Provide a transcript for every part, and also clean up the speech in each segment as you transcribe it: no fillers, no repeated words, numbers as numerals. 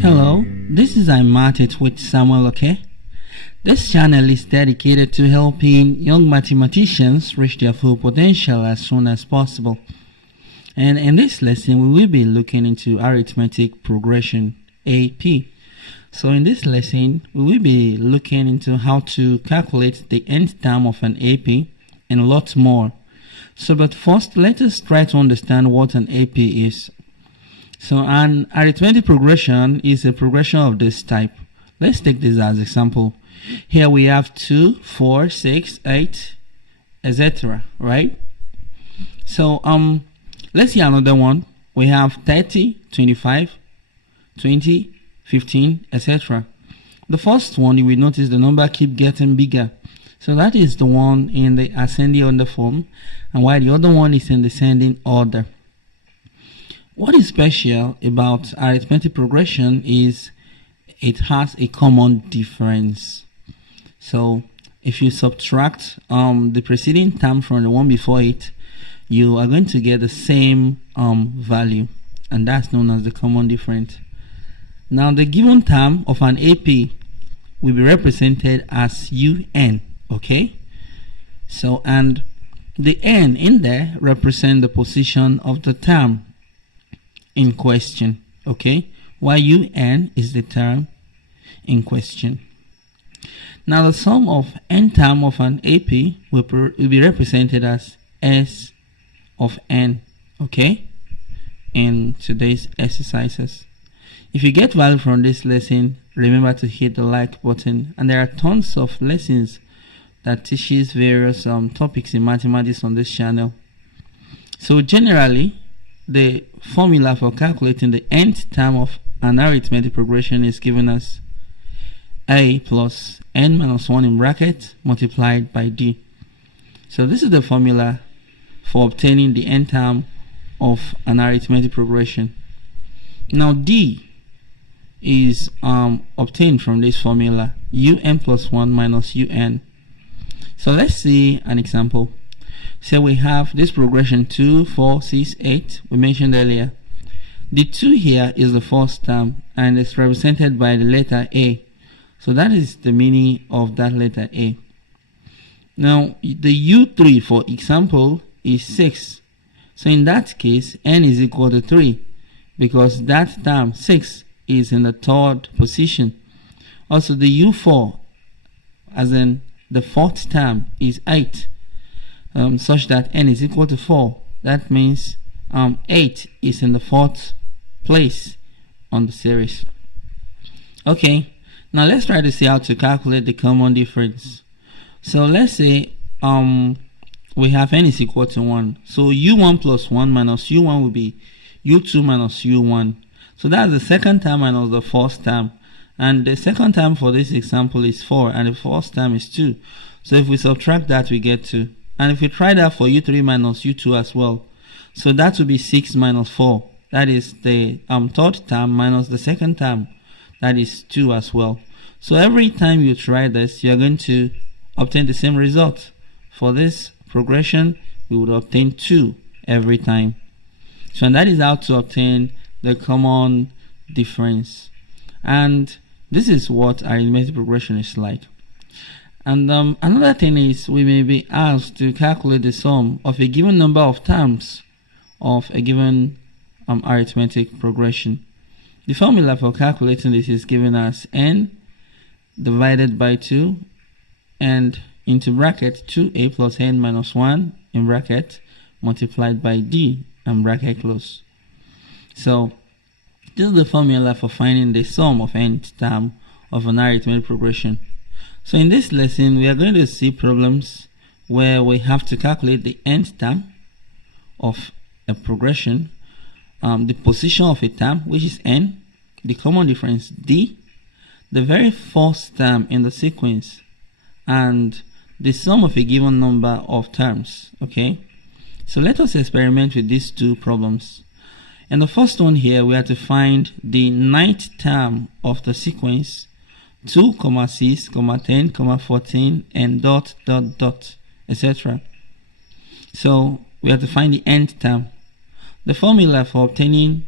Hello, this is iMathit with Samuel Oke. This channel is dedicated to helping young mathematicians reach their full potential as soon as possible. And in this lesson, we will be looking into arithmetic progression, AP. So in this lesson, we will be looking into how to calculate the nth term of an AP and lots more. So but first, let us try to understand what an AP is. So an arithmetic progression is a progression of this type. Let's take this as example. Here we have 2, 4, 6, 8, etc. Right? So let's see another one. We have 30, 25, 20, 15, etc. The first one, you will notice the number keep getting bigger. So that is the one in the ascending order form, and while the other one is in descending order. What is special about arithmetic progression is it has a common difference. So if you subtract the preceding term from the one before it, you are going to get the same value, and that's known as the common difference. Now the given term of an AP will be represented as UN, okay? So, and the n in there represent the position of the term in question, okay? While UN is the term in question. Now the sum of n term of an AP will be represented as S of n, okay, in today's exercises. If you get value from this lesson, remember to hit the like button, and there are tons of lessons that teaches various topics in mathematics on this channel. So generally, the formula for calculating the nth term of an arithmetic progression is given as a plus n minus 1 in bracket multiplied by d. So this is the formula for obtaining the nth term of an arithmetic progression. Now d is obtained from this formula, un plus 1 minus un. So let's see an example. So we have this progression 2, 4, 6, 8 we mentioned earlier. The 2 here is the first term and it's represented by the letter A. So that is the meaning of that letter A. Now the U3 for example is 6. So in that case n is equal to 3 because that term 6 is in the third position. Also the U4 as in the fourth term is 8. Such that n is equal to 4. That means 8 is in the fourth place on the series. Okay, now let's try to see how to calculate the common difference. So let's say we have n is equal to 1. So u1 plus 1 minus u1 will be u2 minus u1. So that's the second term minus the first term. And the second term for this example is 4 and the first term is 2. So if we subtract that, we get 2. And if we try that for u3 minus u2 as well, so that will be 6 minus 4. That is the third term minus the second term. That is 2 as well. So every time you try this, you're going to obtain the same result. For this progression, we would obtain 2 every time. So and that is how to obtain the common difference. And this is what arithmetic progression is like. And another thing is we may be asked to calculate the sum of a given number of terms of a given arithmetic progression. The formula for calculating this is given as n divided by 2 and into bracket 2a plus n minus 1 in bracket multiplied by d and bracket close. So this is the formula for finding the sum of nth term of an arithmetic progression. So in this lesson, we are going to see problems where we have to calculate the nth term of a progression, the position of a term, which is n, the common difference d, the very first term in the sequence, and the sum of a given number of terms. Okay, so let us experiment with these two problems. In the first one here, we have to find the 9th term of the sequence 2, 6, 10, 14, and dot, etc. So we have to find the nth term. The formula for obtaining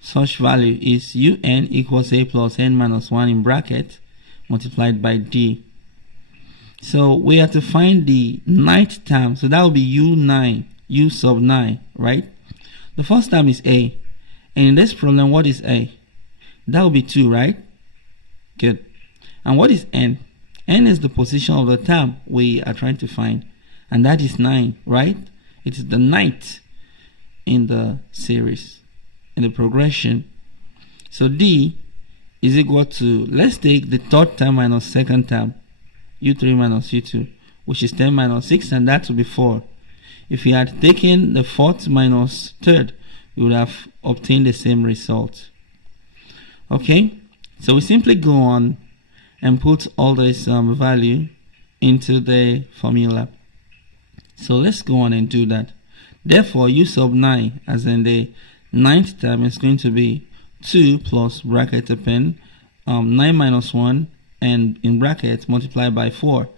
such value is un equals a plus n minus 1 in bracket multiplied by d. So we have to find the ninth term, so that will be u9, u sub 9, right? The first term is a, and in this problem, what is a? That will be 2, right? Good. And what is n? N is the position of the term we are trying to find, and that is 9, right? It is the ninth in the series, in the progression. So d is equal to, let's take the third term minus second term, u3 minus u2, which is 10 minus 6, and that will be 4. If we had taken the fourth minus third, we would have obtained the same result. Okay, so we simply go on and put all this value into the formula. So let's go on and do that. Therefore, u sub 9, as in the ninth term, is going to be 2 plus bracket open 9 minus 1 and in bracket multiplied by 4,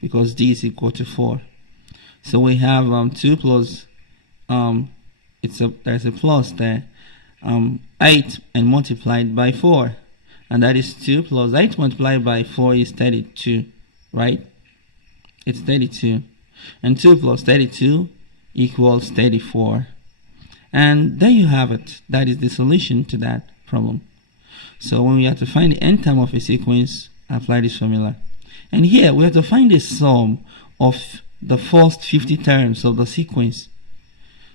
because d is equal to 4. So we have 2 plus there's a plus there, 8 and multiplied by 4, and that is 2 plus 8 multiplied by 4 is 32, right? It's 32, and 2 plus 32 equals 34. And there you have it. That is the solution to that problem. So when we have to find the nth term of a sequence, apply this formula. And here we have to find the sum of the first 50 terms of the sequence.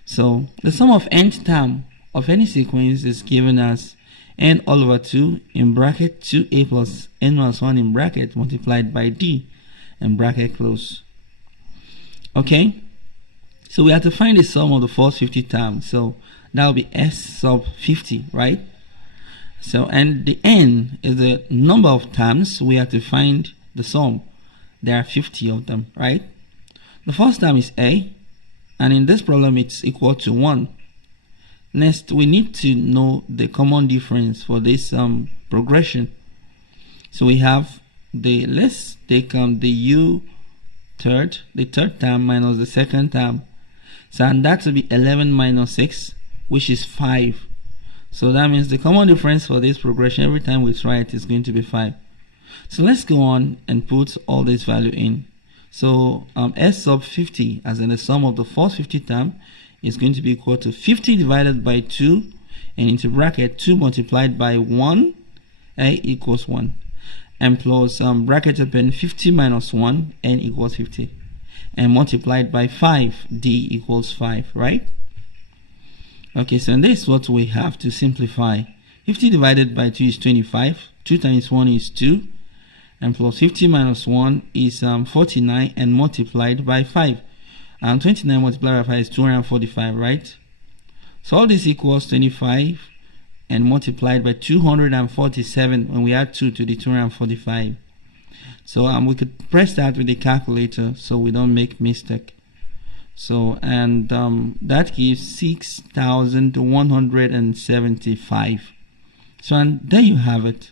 So the sum of nth term of any sequence is given as n all over 2 in bracket 2a plus n minus 1 in bracket multiplied by d and bracket close. Okay, so we have to find the sum of the first 50 terms. So that will be s sub 50, right? So, and the n is the number of terms we have to find the sum. There are 50 of them, right? The first term is a, and in this problem it's equal to 1. Next, we need to know the common difference for this progression. So we have the, let's take the third term minus the second term. So, and that will be 11 minus 6, which is 5. So that means the common difference for this progression every time we try it is going to be 5. So let's go on and put all this value in. So s sub 50, as in the sum of the first 50 term, is going to be equal to 50 divided by 2 and into bracket 2 multiplied by 1, a equals 1, and plus bracket open 50 minus 1, n equals 50, and multiplied by 5, d equals 5, right? Okay, so this is what we have to simplify. 50 divided by 2 is 25, 2 times 1 is 2, and plus 50 minus 1 is 49, and multiplied by 5. And 29 multiplied by 5 is 245, right? So all this equals 25 and multiplied by 247 when we add 2 to the 245. So we could press that with the calculator so we don't make mistake. So, and that gives 6,175. So, and there you have it.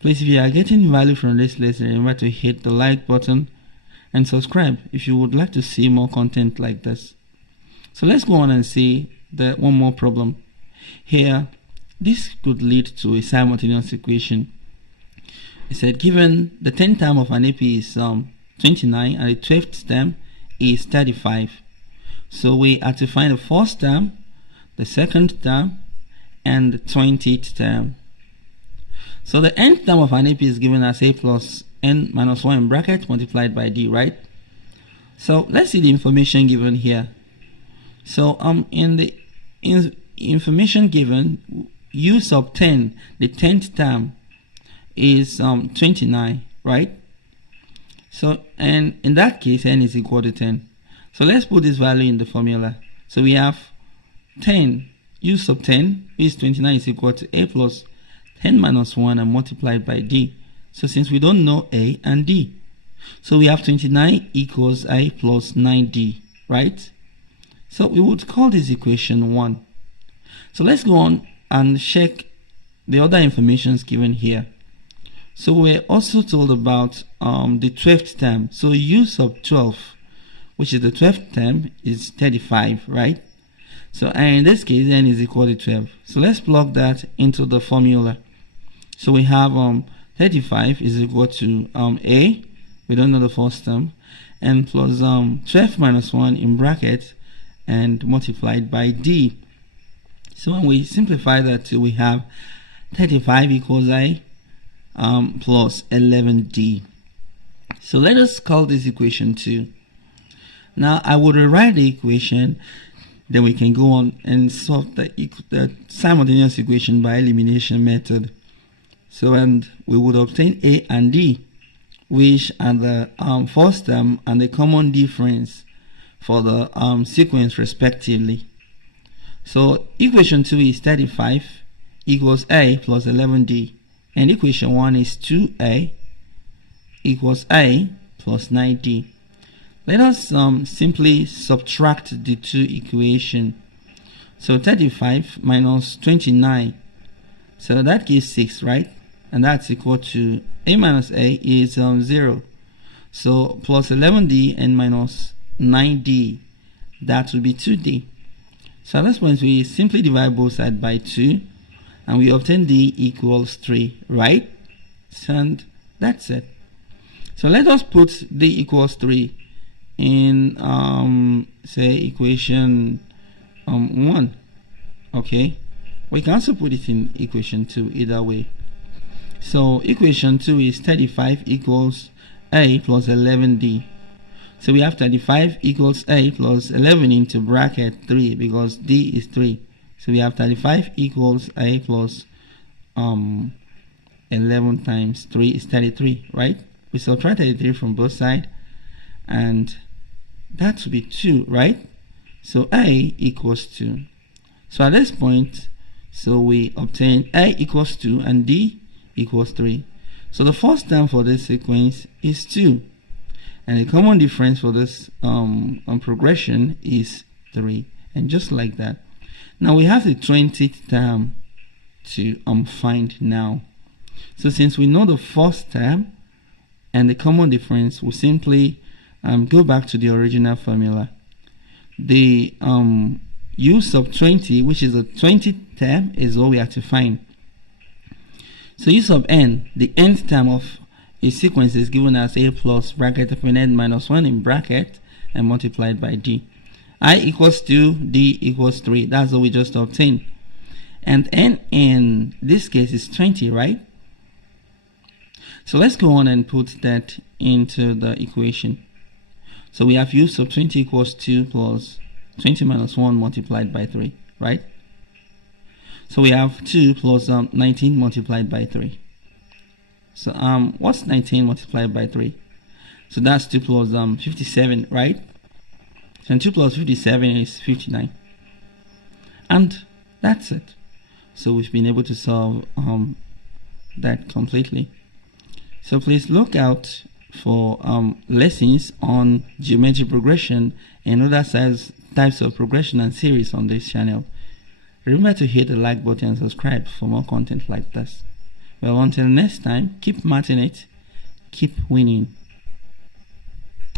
Please, if you are getting value from this lesson, remember to hit the like button and subscribe if you would like to see more content like this. So let's go on and see one more problem. Here, this could lead to a simultaneous equation. It said given the 10th term of an AP is 29 and the 12th term is 35. So we have to find the first term, the second term, and the 20th term. So the nth term of an AP is given as a plus n minus 1 in bracket multiplied by d, right? So let's see the information given here. So in the information given, u sub 10, the 10th term, is 29, right? So, and in that case, n is equal to 10. So let's put this value in the formula. So we have 10, u sub 10 is 29 is equal to a plus 10 minus 1 and multiplied by d. So since we don't know a and d, so we have 29 equals a plus 9d, right? So we would call this equation 1. So let's go on and check the other informations given here. So we're also told about the 12th term. So u sub 12, which is the 12th term, is 35, right? So in this case, n is equal to 12. So let's plug that into the formula. So we have 35 is equal to a, we don't know the first term, and plus 12 minus 1 in bracket and multiplied by d. So when we simplify that, we have 35 equals a plus 11d. So let us call this equation 2. Now I would rewrite the equation, then we can go on and solve the simultaneous equation by elimination method. So and we would obtain a and d, which are the first term and the common difference for the sequence respectively. So equation 2 is 35 equals a plus 11d, and equation 1 is 2a equals a plus 9d. Let us simply subtract the two equations. So 35 minus 29, so that gives 6, right? And that's equal to a minus a is 0. So plus 11d and minus 9d, that will be 2d. So at this point, we simply divide both sides by 2, and we obtain d equals 3, right? And that's it. So let us put d equals 3 in, say, equation 1. Okay? We can also put it in equation 2, either way. So equation 2 is 35 equals a plus 11d. So we have 35 equals a plus 11 into bracket 3 because d is 3. So we have 35 equals a plus 11 times 3 is 33, right? We subtract 33 from both sides, and that will be 2, right? So a equals 2. So at this point, so we obtain a equals 2 and d equals 3. So the first term for this sequence is 2. And the common difference for this progression is 3. And just like that. Now we have the 20th term to find now. So since we know the first term and the common difference, we simply go back to the original formula. The u sub 20, which is the 20th term, is what we have to find. So u sub n, the nth term of a sequence, is given as a plus bracket open n minus 1 in bracket and multiplied by d. I equals 2, d equals 3. That's what we just obtained. And n in this case is 20, right? So let's go on and put that into the equation. So we have u sub 20 equals 2 plus 20 minus 1 multiplied by 3, right? So we have 2 plus 19 multiplied by 3. So what's 19 multiplied by 3? So that's 2 plus 57, right? So 2 plus 57 is 59. And that's it. So we've been able to solve that completely. So please look out for lessons on geometric progression and other types of progression and series on this channel. Remember to hit the like button and subscribe for more content like this. Well, until next time, keep mathing it, keep winning.